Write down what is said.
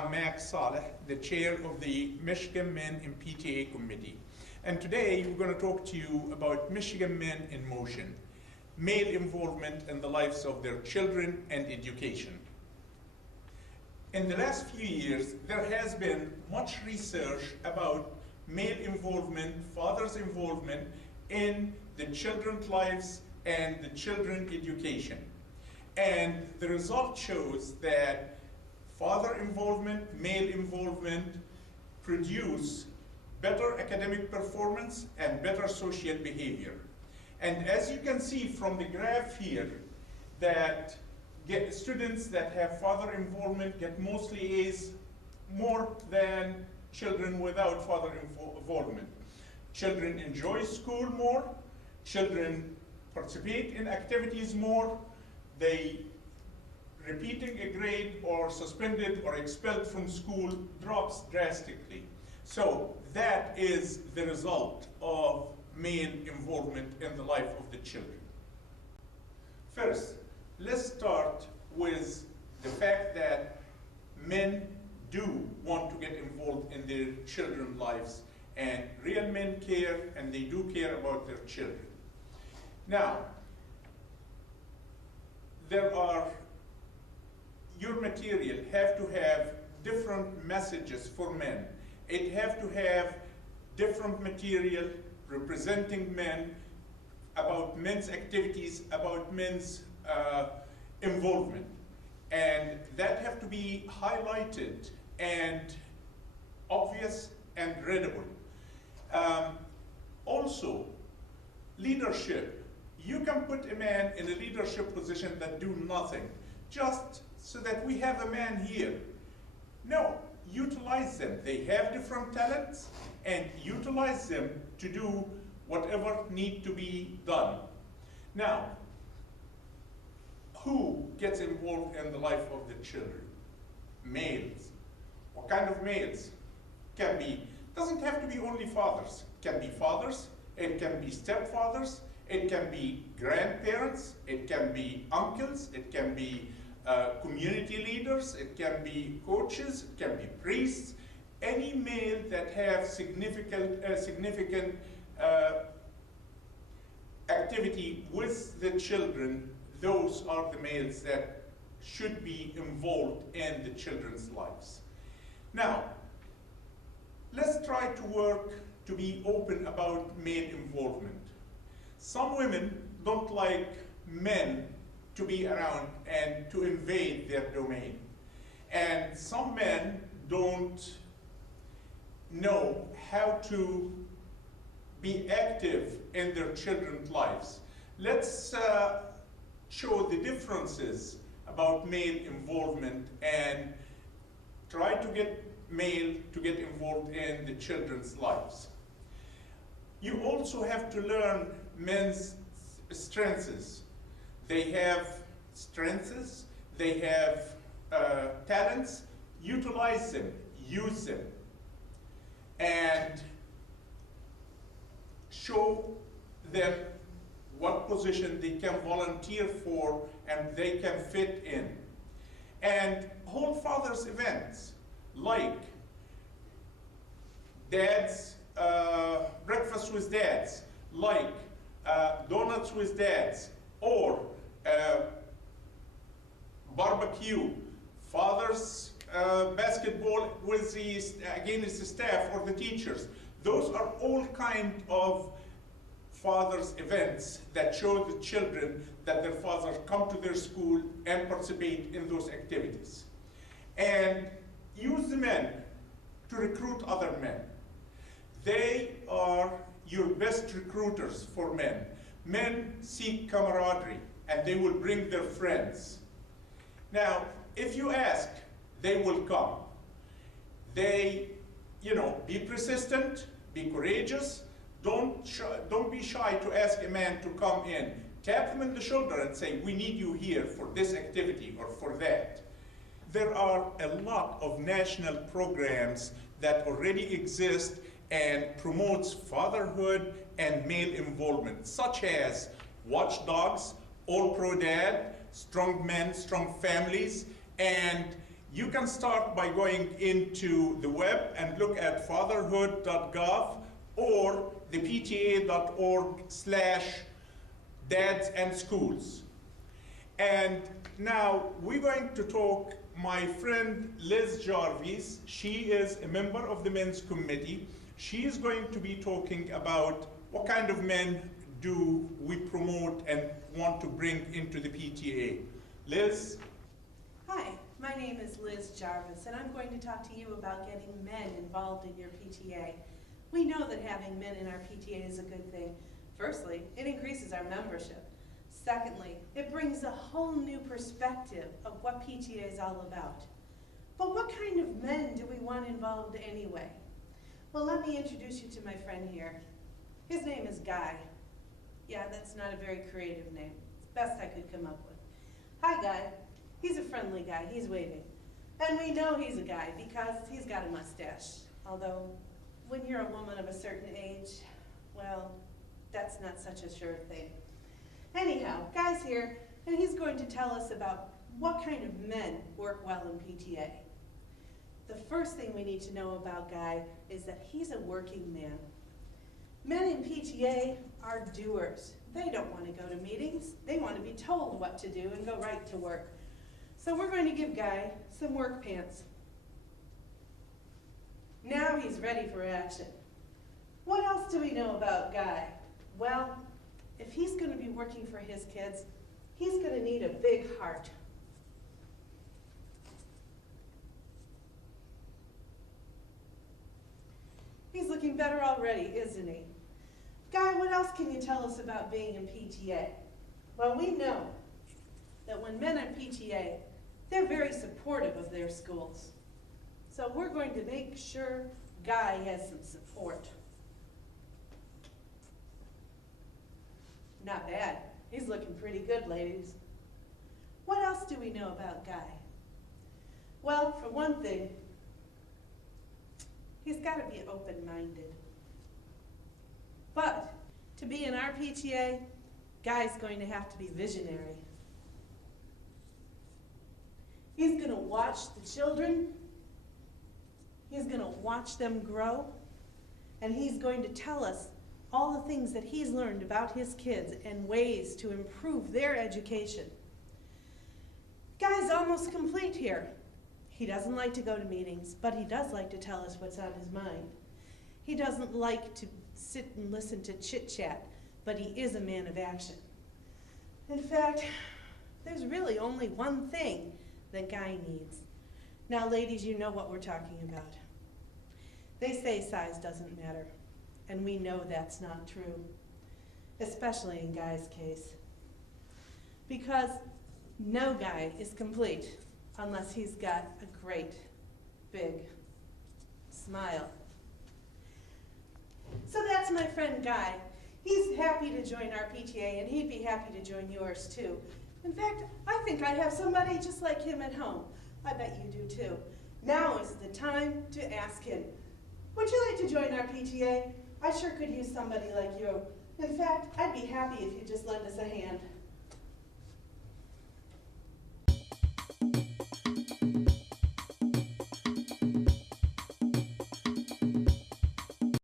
I'm Max Saleh, the chair of the Michigan Men in PTA Committee. And today we're going to talk to you about Michigan Men in Motion, male involvement in the lives of their children and education. In the last few years, there has been much research about male involvement, fathers' involvement in the children's lives and the children's education. And the result shows that father involvement, male involvement produce better academic performance and better social behavior. And as you can see from the graph here, that students that have father involvement get mostly A's more than children without father involvement. Children enjoy school more, children participate in activities more, they repeating a grade or suspended or expelled from school drops drastically. So that is the result of male involvement in the life of the children. First, let's start with the fact that men do want to get involved in their children's lives, and real men care, and they do care about their children. Now, your material have to have different messages for men. It have to have different material representing men, about men's activities, about men's involvement. And that have to be highlighted and obvious and readable. Also, leadership. You can put a man in a leadership position that do nothing, just so that we have a man here. No, utilize them. They have different talents, and utilize them to do whatever need to be done. Now, who gets involved in the life of the children? Males. What kind of males? Can be, doesn't have to be only fathers. It can be fathers, it can be stepfathers, it can be grandparents, it can be uncles, it can be community leaders, it can be coaches, it can be priests. Any male that have significant activity with the children, those are the males that should be involved in the children's lives. Now, let's try to work to be open about male involvement. Some women don't like men to be around and to invade their domain. And some men don't know how to be active in their children's lives. Let's show the differences about male involvement and try to get male to get involved in the children's lives. You also have to learn men's strengths. They have strengths, they have talents, utilize them, use them, and show them what position they can volunteer for and they can fit in. And hold fathers events like dads, breakfast with dads, like donuts with dads, or barbecue, fathers basketball with against the staff or the teachers. Those are all kind of fathers events that show the children that their fathers come to their school and participate in those activities. And use the men to recruit other men. They are your best recruiters for men. Men seek camaraderie, and they will bring their friends. Now, if you ask, they will come. They, be persistent, be courageous. Don't be shy to ask a man to come in. Tap them in the shoulder and say, we need you here for this activity or for that. There are a lot of national programs that already exist and promotes fatherhood and male involvement, such as Watchdogs, All Pro Dad, Strong Men, Strong Families, and You can start by going into the web and look at fatherhood.gov or the pta.org/dads-and-schools. And now we're going to talk, my friend Liz Jarvis, she is a member of the men's committee. She is going to be talking about what kind of men do we promote and want to bring into the PTA. Liz? Hi, my name is Liz Jarvis, and I'm going to talk to you about getting men involved in your PTA. We know that having men in our PTA is a good thing. Firstly, it increases our membership. Secondly, it brings a whole new perspective of what PTA is all about. But what kind of men do we want involved anyway? Well, let me introduce you to my friend here. His name is Guy. Yeah, that's not a very creative name. It's the best I could come up with. Hi, Guy. He's a friendly guy. He's waving. And we know he's a guy because he's got a mustache. Although, when you're a woman of a certain age, well, that's not such a sure thing. Anyhow, Guy's here, and he's going to tell us about what kind of men work well in PTA. The first thing we need to know about Guy is that he's a working man. Men in PTA are doers. They don't want to go to meetings. They want to be told what to do and go right to work. So we're going to give Guy some work pants. Now he's ready for action. What else do we know about Guy? Well, if he's going to be working for his kids, he's going to need a big heart. He's looking better already, isn't he? Guy, what else can you tell us about being in PTA? Well, we know that when men are PTA, they're very supportive of their schools. So we're going to make sure Guy has some support. Not bad. He's looking pretty good, ladies. What else do we know about Guy? Well, for one thing, he's got to be open-minded. But to be in our PTA, Guy's going to have to be visionary. He's going to watch the children. He's going to watch them grow. And he's going to tell us all the things that he's learned about his kids and ways to improve their education. Guy's almost complete here. He doesn't like to go to meetings, but he does like to tell us what's on his mind. He doesn't like to sit and listen to chit-chat, but he is a man of action. In fact, there's really only one thing that Guy needs. Now, ladies, you know what we're talking about. They say size doesn't matter, and we know that's not true, especially in Guy's case. Because no guy is complete unless he's got a great, big smile. So that's my friend Guy. He's happy to join our PTA, and he'd be happy to join yours too. In fact, I think I have somebody just like him at home. I bet you do too. Now is the time to ask him, would you like to join our PTA? I sure could use somebody like you. In fact, I'd be happy if you just lend us a hand.